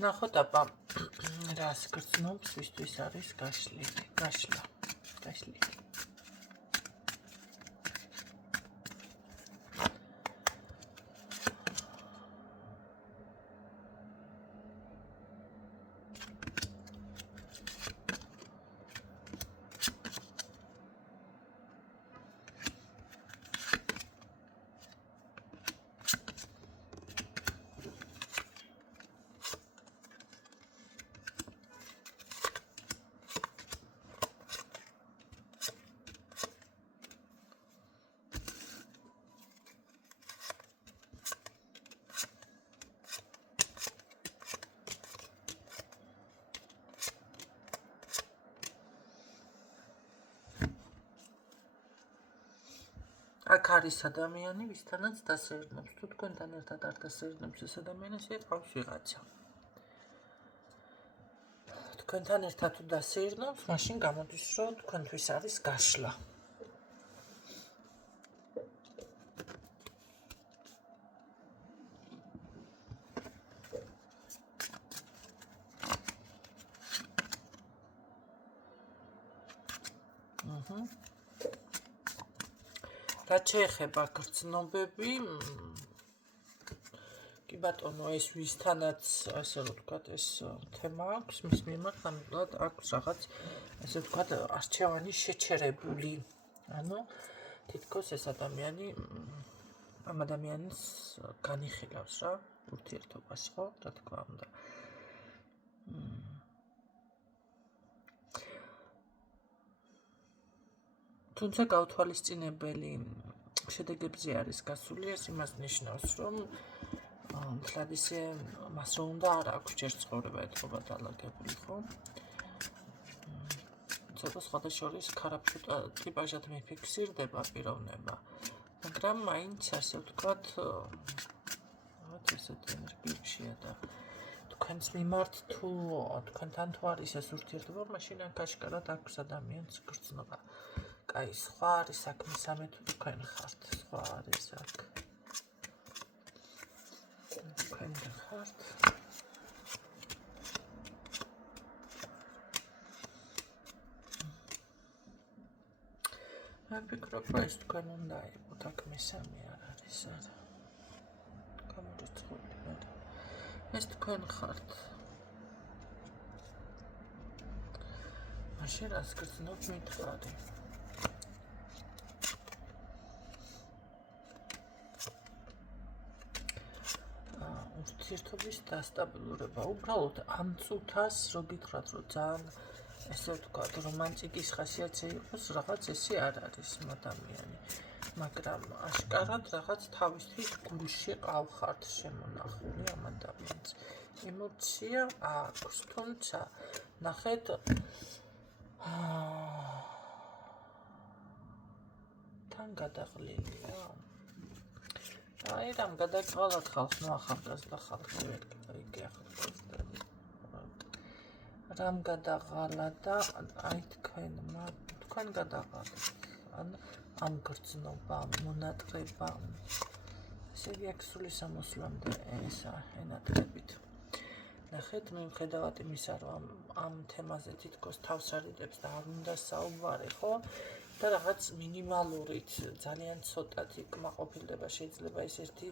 ნახოთ აბა რას გრძნობს, ვისთვის არის გაშლა. აქ არის ადამიანი, ვისთანაც დასეირნობს. თუ თქვენთან ერთად არ დასეირნობს ეს ადამიანი, შეყავს ვიღაცა. თქვენთან ერთად თუ დასეირნობს, მაშინ გამოდის, რომ თქვენთვის არის გაშლა. რაც შეეხება გრძნობები, კი ბატონო, ეს ვისთანაც, ასე რომ ვთქვათ, ეს თემა აქვს, მის მიმართ ამიტომ აქვს რაღაც, ასე ვთქვათ, არჩევანი შეჩერებული. ანუ თითქოს ეს ადამიანი ამ ადამიანს განიხილავს რა, ურთიერთობას, ხო, რა თქმა უნდა. თუმცა გაუთვალისწინებელი შედეგებზე არის გასული, ეს იმას ნიშნავს, რომ მთლად ისე მას რომ უნდა არ აქვს ჯერ ცხოვრება ეთყობა დალაგებული, ხო? ცოტა სხვადასხვა ქარაფშუტა ტიპაჟად მიფიქსირდება პიროვნება, მაგრამ მაინც ასე ვთქვათ, რაღაც ესეთი ენერგიებშია და თქვენს მიმართ თუ თქვენთან თუ არის ეს ურთიერთობა, მაშინ აქ აშკარად აქვს ადამიანს გრძნობა. Კაი, სხვა არის საქმე სამე თუ თქვენ ხართ, სხვა არის აქ. თქვენ ხართ. მე ვფიქრობ, რომ ეს თქვენ უნდა იყოთ, აქ მესამე არ არის არა. გამორიცხული არა. ეს თქვენ ხართ. მაშინ რას გრძნობ მითხარი? ურთიერთობის დასტაბილურება. უბრალოდ ამ წუთას რო გითხრათ, რომ ძალიან ესე ვთქვათ, რომანტიკის ხასიათზე იყოს, რაღაც ესე არ არის ადამიანი. მაგრამ აშკარად რაღაც თავისთვის გულში ყავხართ შემონახული ამ ადამიანს. ემოცია აქვს, თუმცა ნახეთ თან გადაღლილია. აი რამ გადაგყალათ ხალხს, ნუ ახალგაზრდა ხალხი ვერ იგი ახალგაზრდა. რამ გადაღალა და აი თქვენ გადაღალეთ. ამ გრძნობა, მონატრება. ესე იგი აქ სული სამოსვლამდე ესა ენატრებით. ნახეთ, მიუხედავად იმისა, რომ ამ თემაზე თითქოს თავს არიდებს და არ უნდა საუბარი, ხო? და რაღაც მინიმალურით ძალიან ცოტათი კმაყოფილება შეიძლება ეს ერთი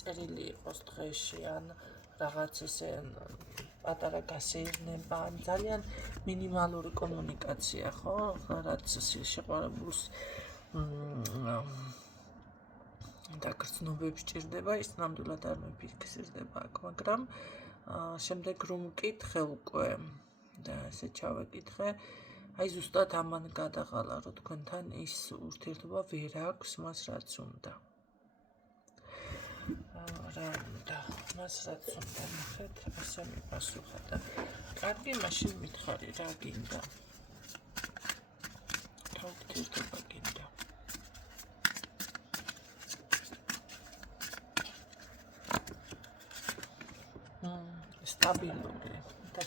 წერილი იყოს დღეში ან რაღაც ესე პატარა გასეირნება ან ძალიან მინიმალური კომუნიკაცია, ხო? რაც შეყვარებულს და გრძნობებს ჭირდება, ის ნამდვილად არ მიფიქსირდება აქ, მაგრამ შემდეგ რომ ვკითხე უკვე და ესე ჩავეკითხე, აი ზუსტად ამან გადაღალა, რომ თქვენთან ის ურთიერთობა ვერ აქვს მას რაც უნდა. მას რაც უნდა, ნახეთ, ასე მიპასუხა და კარგი, მაშინ მითხარი, რა გინდა? რა ურთიერთობა გინდა?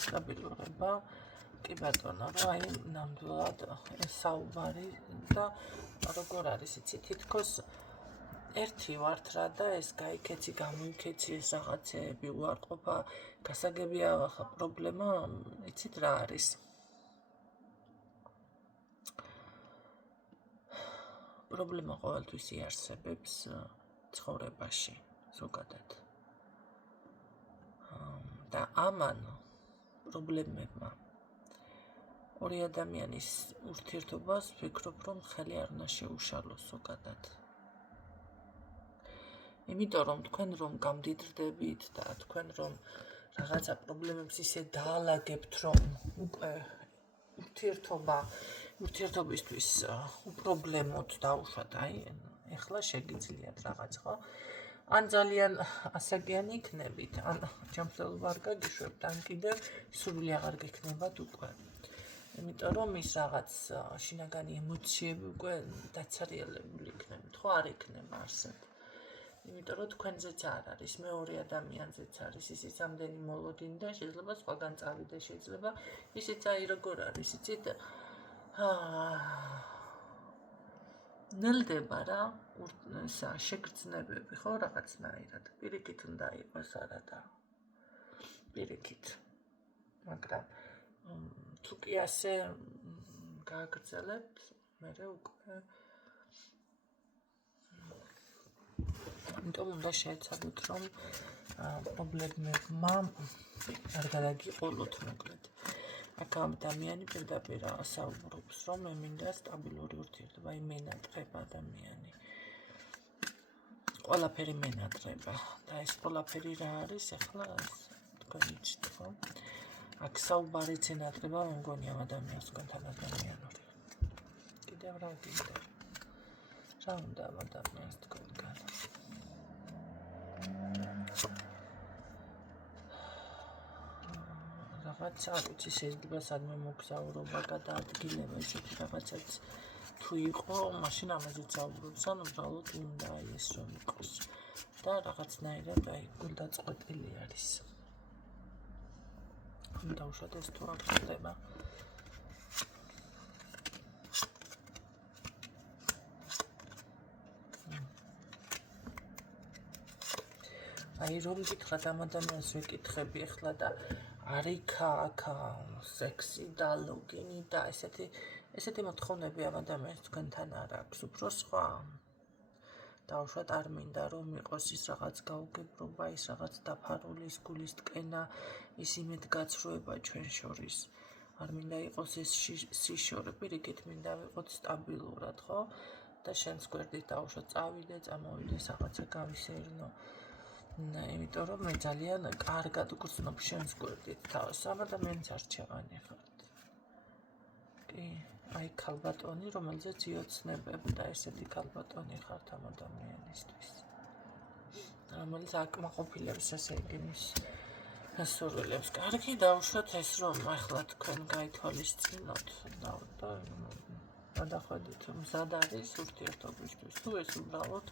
სტაბილურობა, კი ბატონო, რა აი ნამდვილად საუბარი და როგორ არის იცი, თითქოს ერთი ვართ რა და ეს გაიქეცი, გამოიქეცი ეს რაღაცეები უარყოფა, გასაგებია ახლა პრობლემა, იცით რა არის? პრობლემა ყოველთვის იარსებებს ცხოვრებაში, ზოგადად. და ამან პრობლემებმა ორი ადამიანის ურთიერთობას ვფიქრობ, რომ ხელი არ უნდა შეუშალოს ზოგადად. იმიტომ რომ თქვენ რომ გამდიდრდებით და თქვენ რომ რაღაცა პრობლემებს ისე დაალაგებთ, რომ უკვე ურთიერთობისთვის უპრობლემოდ დაუშვათ, აი, ეხლა შეგიძლიათ რაღაც, ხო? ან ძალიან ასაკიანი იქნებით, ან ჯანმრთელობა არ გაგიშვებთ, ან კიდევ სრული აღარ გექნებათ უკვე. იმიტომ რომ ის რაღაც შინაგანი ემოციები უკვე დაცარიელებული იქნებით, ხო, არ იქნება არსად. იმიტომ რომ თქვენზეც არ არის, მეორე ადამიანზეც არის, ისიც ამდენი მოლოდინდა, შეიძლება სხვაგან წავიდა, შეიძლება ისიც აი როგორ არის, იცით? ნელდება რა, შეგრძნებები, ხო, რაღაცნაირად. პირიქით უნდა იყოს არა და პირიქით. მაგრამ თუ კი ასე გააგრძელებთ, მერე უკვე იმიტომ უნდა შეეცადოთ, რომ პრობლემებმა არ გადაგიყოლოთ, მოკლედ. აქ ადამიანი პირდაპირ საუბრობს, რომ მე მინდა სტაბილური ურთიერთობა, აი მენატრება ადამიანი. ყველაფერი მენატრება და ეს ყველაფერი რა არის, ახლა თქვენ იცით, ხო? აქ საუბარიც ენატრება, მე მგონი ამ ადამიანს თქვენთან ადამიანური. კიდევ რა გინდა? რა უნდა ამ ადამიანს თქვენგან? რაღაც არ ვიცი, შეიძლება სადმე მოგზაურობა, გადაადგილება, ისეთი რაღაცაც თუ იყო, მაშინ ამაზე საუბრობს, ან უბრალოდ უნდა ეს რომ იყოს. და რაღაცნაირად აი გულდაწყვეტილი არის. დავუშვათ ეს თუ არ ხდება. აი რომ გითხრათ ამ ადამიანს ვეკითხები ახლა და არიქა აქა სექსი და ლოგინი და ესეთი მოთხოვნები ამ ადამიანს თქვენთან არ აქვს, უფრო სხვა. დავუშვათ არ მინდა რომ იყოს ის რაღაც გაუგებრობა, ის რაღაც დაფარული, ის გულის ტკენა, ის იმედგაცრუება ჩვენ შორის. არ მინდა იყოს ეს სიშორე, პირიქით მინდა ვიყოთ სტაბილურად, ხო? და შენს გვერდით დავუშვათ წავიდე, წამოვიდეს რაღაცა გავისეირნო. იმიტომ რომ მე ძალიან კარგად გრძნობ შენს გვერდით თავს, ამ ადამიანს არჩევანი ხართ. კი, აი ქალბატონი, რომელზეც იოცნებებ და ესეთი ქალბატონი ხართ ამ ადამიანისთვის. რომელიც აკმაყოფილებს ესე იგი მის სურვილებს. კარგი, დავუშვათ ეს რომ ახლა თქვენ გაითვალისწინოთ და გადახედით, მზად არის ურთიერთობისთვის, თუ ეს უბრალოდ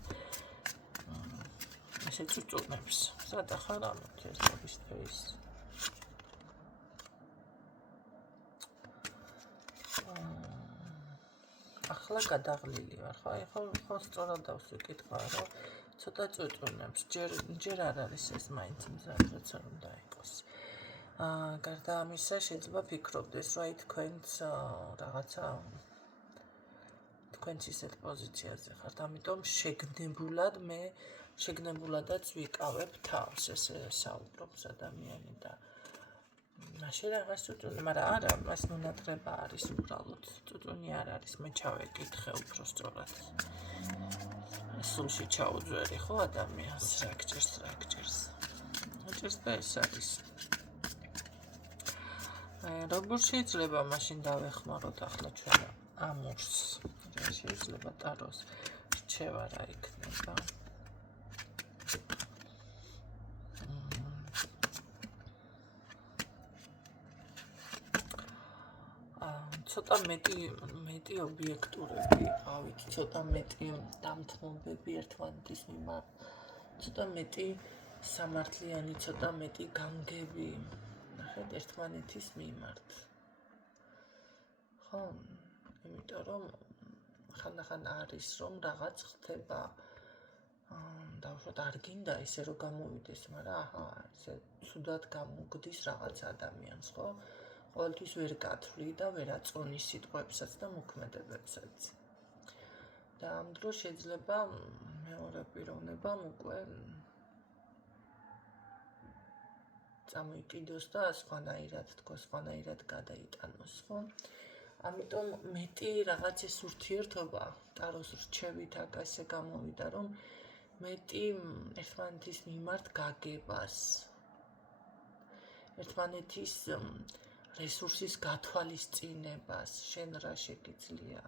ესე წუწუნებს. სადა ხარ ამ ურთიერთობისთვის? ახლა გადაღლილი ვარ, ხო? ხო სწორად დავსვიკითხა, რომ ცოტა წუწუნებს. ჯერ არ არის ეს მაინც მზად, როცა უნდა იყოს. გარდა ამისა, შეიძლება ფიქრობდეს, რომ აი თქვენც რაღაცა თქვენც ისეთ პოზიციაზე ხართ, ამიტომ შეგნებულადაც ვიკავებ თავს, ესე საუბრობს ადამიანი და მაშინ რაღაც წუწუნი, მაგრამ არა, მას მონატრება არის უბრალოდ. წუწუნი არ არის, მე ჩავეკითხე უფრო სწორად. სულში ჩაუძვერი, ხო, ადამიანს, რა გჭირს. გჭირს და ეს არის. როგორ შეიძლება მაშინ დავეხმაროთ ახლა ჩვენ ამურს? რა შეიძლება ტაროს რჩევა რა იქნება? ცოტა მეტი ობიექტურები ყავით, ცოტა მეტი დამთმობები ერთმანეთის მიმართ, ცოტა მეტი სამართლიანი, ცოტა მეტი გამგები ნახეთ ერთმანეთის მიმართ. ხო, იმიტომ რომ ხანდახან არის რომ რაღაც ხდება დავუშვათ არ გინდა ესე რომ გამოვიდეს, მაგრამ აჰა, ესე ცუდად გამოგდის რაღაც ადამიანს, ხო? ყოველთვის ვერ გათვლი და ვერ აწონის სიტყვებსაც და მოქმედებებსაც. და ამ დროს შეიძლება მეორე პიროვნებამ უკვე წამოიკიდოს და სხვანაირად თქოს, სხვანაირად გადაიტანოს, ხო? ამიტომ მეტი რაღაც ეს ურთიერთობა ტაროს რჩევით აქ ასე გამოვიდა, რომ მეტი ერთმანეთის მიმართ გაგებას, ერთმანეთის რესურსის გათვალისწინებას, შენ რა შეგიძლია,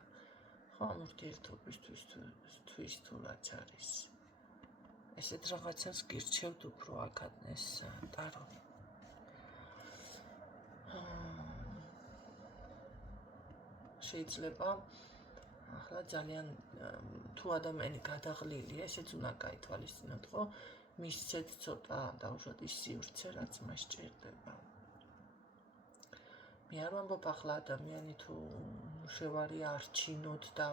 ხო, ამ ურთიერთობისთვის თუ რაც არის. ესეთ რაღაცას გირჩევთ უფრო აქადნეს ტარო. შეიძლება ახლა ძალიან თუ ადამიანი გადაღლილია, ესეც უნდა გაითვალისწინოთ, ხო? მისცეთ ცოტა დავუშვათ ის სივრცე, რაც მას სჭირდება. მე არ ვამბობ ახლა ადამიანი თუ შევარი არჩინოთ და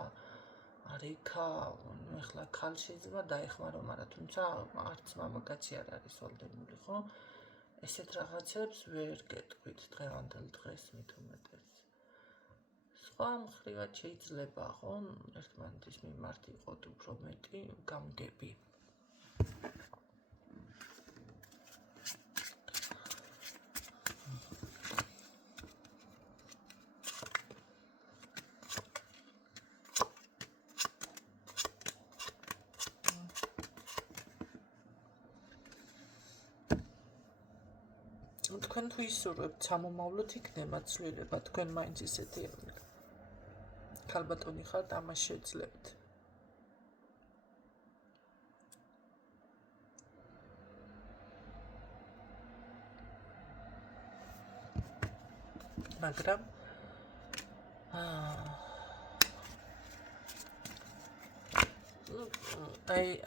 არ იქა, ახლა ქალ შეიძლება დაეხმარო, მაგრამ თუმცა არც მამაკაცი არ არის ვალდებული, ხო? ესეთ რაღაცებს ვერ გეტყვით დღევანდელ დღეს მით უმეტეს. სხვა მხრივად შეიძლება, ხო, ერთმანეთის მიმართ იყოთ უფრო მეტი გამგები. თქვენ თუ ისურვებთ სამომავლოდ იქნება ცვლილება, თქვენ მაინც ისეთი ქალბატონი ხართ, ამას შეძლებთ. მაგრამ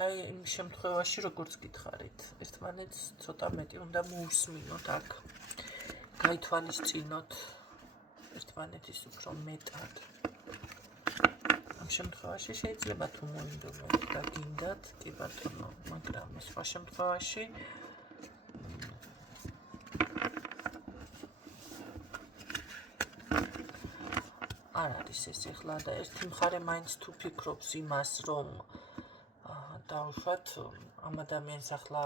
აი იმ შემთხვევაში როგორც გითხარით, ერთმანეთს ცოტა მეტი უნდა მოусმინოთ აქ. გაითვალისწინოთ ერთმანეთის უფრო მეტად. ამ შემთხვევაში შეიძლება თუ მოინდომეთ და გინდათ, კი ბატონო, მაგრამ სხვა შემთხვევაში არ არის ეს ეხლა და ერთი მხარე მაინც თუ ფიქრობს იმას, რომ დავუშვათ ამ ადამიანს ახლა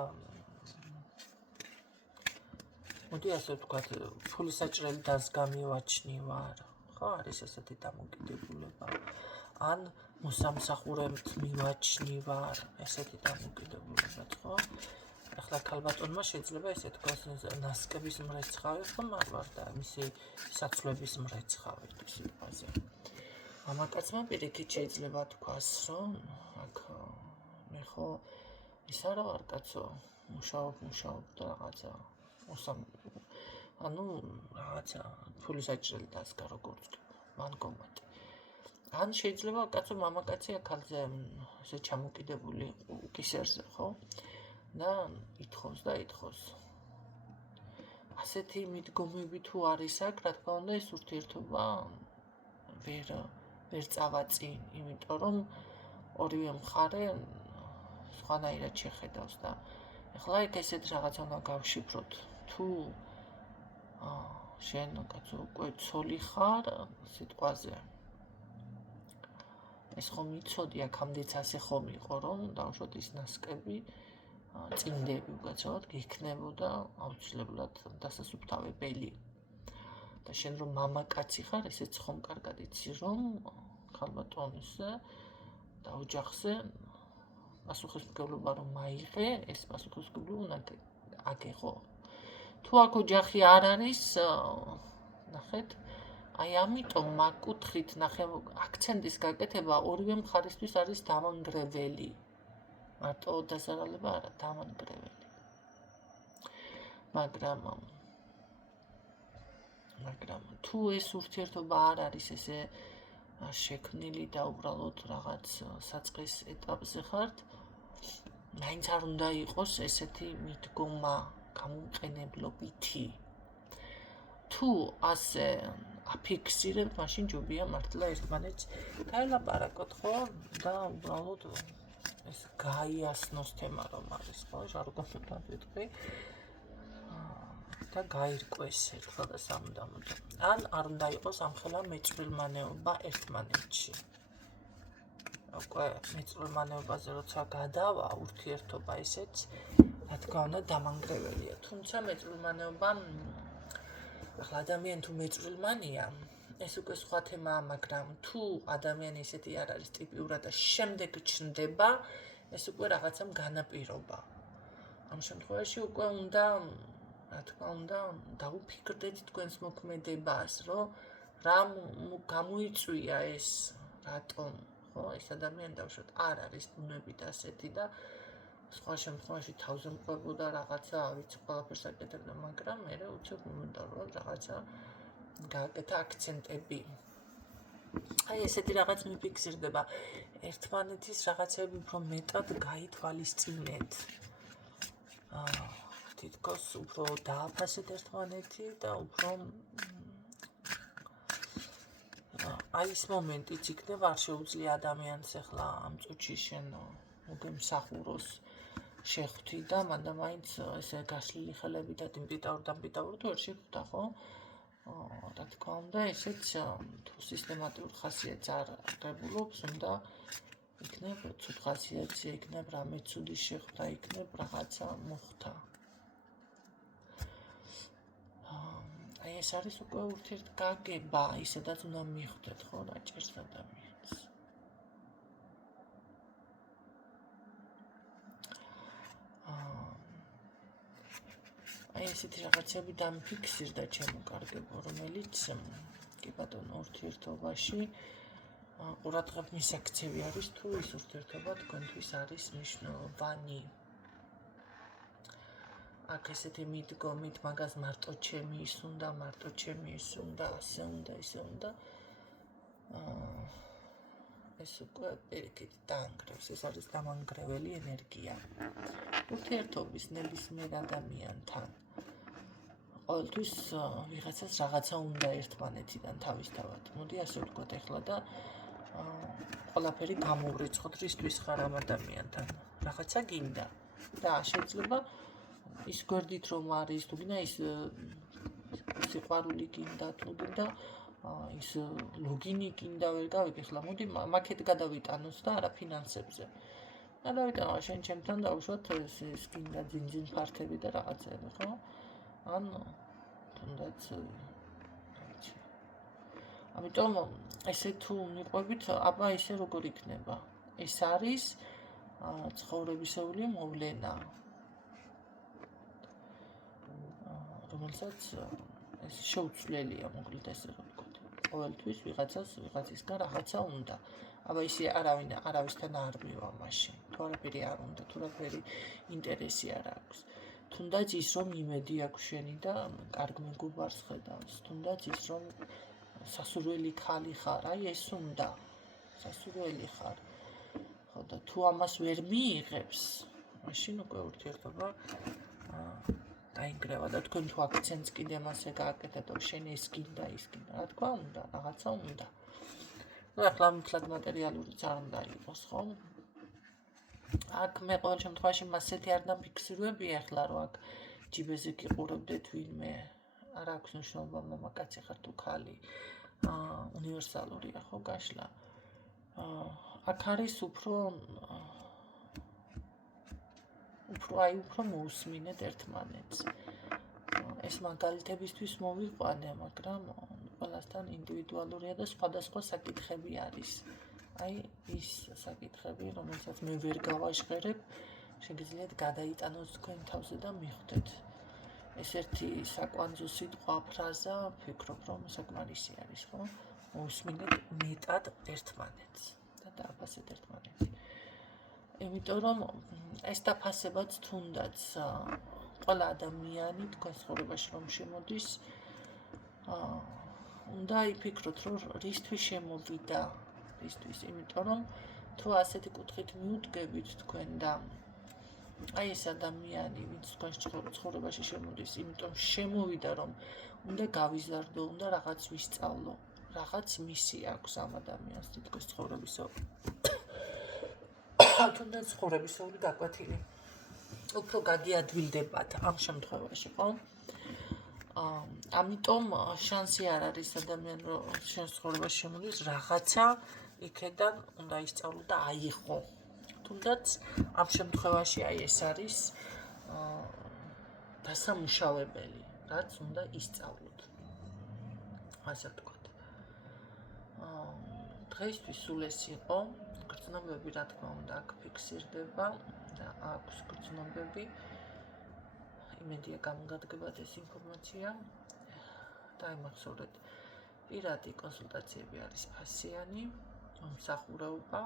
მოდი ასე ვთქვათ, ფულისაჭრელი დაზგა მივაჩნივარ, ხო, არის ესეთი დამოკიდებულება. ან მოსამსახურემთ მივაჩნივარ, ესეთი დამოკიდებულებაც, ხო? ახლა ქალბატონმა შეიძლება ესე თქვას, ნასკების მრეცხავი ხომ არ ვარ და მისი საცვლების მრეცხავი თუ სიტყვაზე. მამაკაცმა პირიქით შეიძლება თქვას, რომ აქ მე ხო ის არა ვარ კაცო, მუშაობ და რაღაცა ანუ რაღაცა ფულისაჭრელი დაზგა როგორც ბანკომატი. ან შეიძლება კაცო მამაკაცი აქალზე ესე ჩამოკიდებული კისერზე, ხო? და ითხოვს და ითხოვს. ასეთი მიდგომები თუ არის აქ, რა თქმა უნდა, ეს ურთიერთობა ვერ წავაწინ, იმიტომ რომ ორივე მხარე სხვანაირად შეხედავს და ეხლა იქ ესეთ რაღაცა უნდა გავშიფროთ. თუ შენ კაცო უკვე ცოლი ხარ სიტყვაზე. ეს ხომ იცოდი, აქამდეც ასე ხომ იყო, რომ დავუშვათ ის ნასკები წინდები უკაცრავად გიქნებოდა აუცილებლად დასასუფთავებელი. და შენ რომ მამაკაცი ხარ, ესეც ხომ კარგად იცი, რომ ქალბატონზე და ოჯახზე პასუხისმგებლობა რომ მაიღე, ეს პასუხისმგებლობა უნდა აგეღო. თუ აქ ოჯახი არ არის, ნახეთ, აი ამიტომ მაგ კუთხით ნახე აქცენტის გაკეთება ორივე მხარისთვის არის დამანგრეველი. მარტო დასარალება არა, დამანგრეველი. მაგრამ თუ ეს ურთიერთობა არ არის ესე შექმნილი და უბრალოდ რაღაც საწყის ეტაპზე ხართ, მაინც არ უნდა იყოს ესეთი მიდგომა გამომყენებლობითი. თუ ასე აფიქსირებთ, მაშინ ჯობია მართლა ერთმანეთს დაელაპარაკოთ, ხო? და უბრალოდ ეს გაიასნოს თემა რომ არის ხო ჟარგონულად ვიტყვი და გაირკვეს ერთხელ და სამუდამოდ ან არ უნდა იყოს ამხელა მეწვრილმანეობა ერთმანეთში უკვე მეწვრილმანეობაზე როცა გადავა ურთიერთობა ისეც რა თქმა უნდა დამანგრეველია თუმცა მეწვრილმანეობა ახლა ადამიანი თუ მეწვრილმანია ეს უკვე სხვა თემაა მაგრამ თუ ადამიანი ისეთი არ არის ტიპიურად და შემდეგ ჩნდება ეს უკვე რაღაცამ განაპირობა ამ შემთხვევაში უკვე უნდა რა თქმა უნდა დაუფიქრდეთ თქვენს მოქმედებას რომ რა გამოიწვია ეს რატომ ხო ეს ადამიანი დავუშვათ არ არის ბუნებით ასეთი და სხვა შემთხვევაში თავზე მყვებოდა რაღაცა ვიცი ყველაფერს აკეთებდა მაგრამ მე უცებ მომენტალურად რაღაცა გააკეთა აქცენტები აი ესეთი რაღაც მიფიქსირდება ერთმანეთის რაღაცები უფრო მეტად გაითვალისწინეთ თითქოს უფრო დააფასეთ ერთმანეთი და უფრო აი ეს მომენტიც იქნება არ შეუძლია ადამიანს ახლა ამ წუთში შენ მოგემსახუროს შეხვთი და მანდა მაინც ესე გაშლილი ხელებით და დიმპიტაურ თუ არ შეხვდა ხო რა თქმა უნდა ესეც თუ სისტემატიურ ხასიათს არ აღებულობს უნდა იქნებ ცუდ ხასიათზე იქნებ რამე ცუდი შეხვდა იქნებ რაღაცა მოხდა აი ეს არის უკვე ურთიერთგაგება ისედაც უნდა მიხვდეთ ხო რა ჭერს ადამიანს აი ესეთი რაღაცები დამფიქსირდა ჩემო კარგებო რომელიც კი ბატონო ურთიერთობაში ყურადღების მისაქცევი არის თუ ის ურთიერთობა თქვენთვის არის მნიშვნელოვანი აქ ესეთი მიდგომით მაგას მარტო ჩემი ის უნდა მარტო ჩემი ის უნდა ასე უნდა ისე უნდა ეს უკვე პირიქით დაანგრევს ეს არის დამანგრეველი ენერგია ურთიერთობის ნებისმიერ ადამიანთან ყოველთვის ვიღაცას რაღაცა უნდა ერთმანეთიდან თავისთავად მოდი ასე ვთქვათ ახლა და ყველაფერი გამოვრიცხოთ რისთვის ხარ ამ ადამიანთან რაღაცა გინდა და შეიძლება ის გვერდით რომ არის თუ გინდა ის სიყვარული გინდა თუ გინდა ის ლოგინი გინდა ვერ გავიგე ახლა მოდი მაკეთ გადავიტანოს და არა ფინანსებზე გადავიტანო შენ ჩემთან დავუშვათ ეს გინდა ძინძინ ფართები და რაღაცები ხო ან თუნდაც ამიტომ ესე თუ მიყვებით აბა ისე როგორ იქნება ეს არის ცხოვრებისეული მოვლენა რომელსაც ეს შეუცვლელია მოკლედ ესე რომ ვთქვათ ყოველთვის ვიღაცისგან რაღაცა უნდა აბა ისე არავისთან არ მივა მაშინ თუ არაფერი არ უნდა თუ არაფერი ინტერესი არ აქვს თუნდაც ის რომ იმედი აქვს შენი და კარგ მეგობარს ხედავს თუნდაც ის რომ სასურველი ქალი ხარ აი ეს უნდა სასურველი ხარ ხო და თუ ამას ვერ მიიღებს მაშინ უკვე ურთიერთობა დაინგრევა და თქვენ თუ აქცენტს კიდე მასე გააკეთეთ რომ შენ ეს გინდა ის გინდა რა თქმა უნდა რაღაცა უნდა ну ახლა მთლად მატერიალურიც არ უნდა იყოს ხო აქ მე ყოველ შემთხვევაში მასეთი არ დაფიქსირებია ახლა რომ აქ ჯიბეზე გიყურებდეთ ვინმე არ აქვს მნიშვნელობა მამაკაცი ხარ თუ ქალი უნივერსალურია ხო გაშლა აქ არის უფრო მოусმინეთ ერთმანეთს ეს მაგალითებისთვის მოვიყვანე მაგრამ ყველასთან ინდივიდუალურია და სხვადასხვა საკითხები არის აი ის საკითხები რომელსაც მე ვერ გავაჟღერებ შეგიძლიათ გადაიტანოთ თქვენ თავზე და მიხვდეთ ეს ერთი საკვანძო სიტყვა ფრაზა ვფიქრობ რომ საკმარისი არის ხო მოусმინეთ მეტად ერთმანეთს და დააფასეთ ერთმანეთს იმიტომ რომ ეს დაფასებაც თუნდაც ყველა ადამიანი თქვენს ცხოვრებაში რომ შემოდის უნდა იფიქროთ რომ რისთვის შემოვიდა რისთვის იმიტომ რომ თუ ასეთი კუთხით მიუდგებით თქვენ და აი ეს ადამიანი ვინც თქვენს ცხოვრებაში შემოდის იმიტომ შემოვიდა რომ უნდა გავიზარდო უნდა რაღაც ვისწავლო რაღაც მისია აქვს ამ ადამიანს თითქოს ცხოვრებისო თუნდაც ცხოვრებისეული გაკვეთილი უფრო გაგიადვილდებათ ამ შემთხვევაში, ხო? ამიტომ შანსი არ არის ადამიან რომ შენ ცხოვრებაში შემოდის რაღაცა იქედან უნდა ისწავლო და აიღო. თუნდაც ამ შემთხვევაში აი ეს არის დასამუშავებელი, რაც უნდა ისწავლოთ. ასე ვთქვათ. დღეისთვის სულ ეს იყო. გრძნობები რა თქმა უნდა აქ ფიქსირდება და აქვს გრძნობები. იმედია გამოგადგებათ ეს ინფორმაცია. დაიმახსოვრეთ, პირადი კონსულტაციები არის ფასიანი, მომსახურება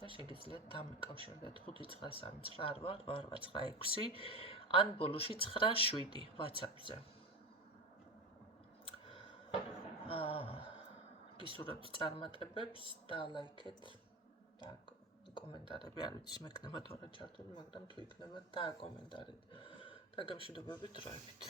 და შეგიძლიათ დამიკავშირდეთ 593988896 ან ბოლოში 97 WhatsApp-ზე. გისურვებთ წარმატებებს და ლაიქეთ და კომენტარები არ ვიცი მექნება თუ არა ჩართული, მაგრამ თუ იქნება დააკომენტარეთ და გამშვიდობებით დროებით.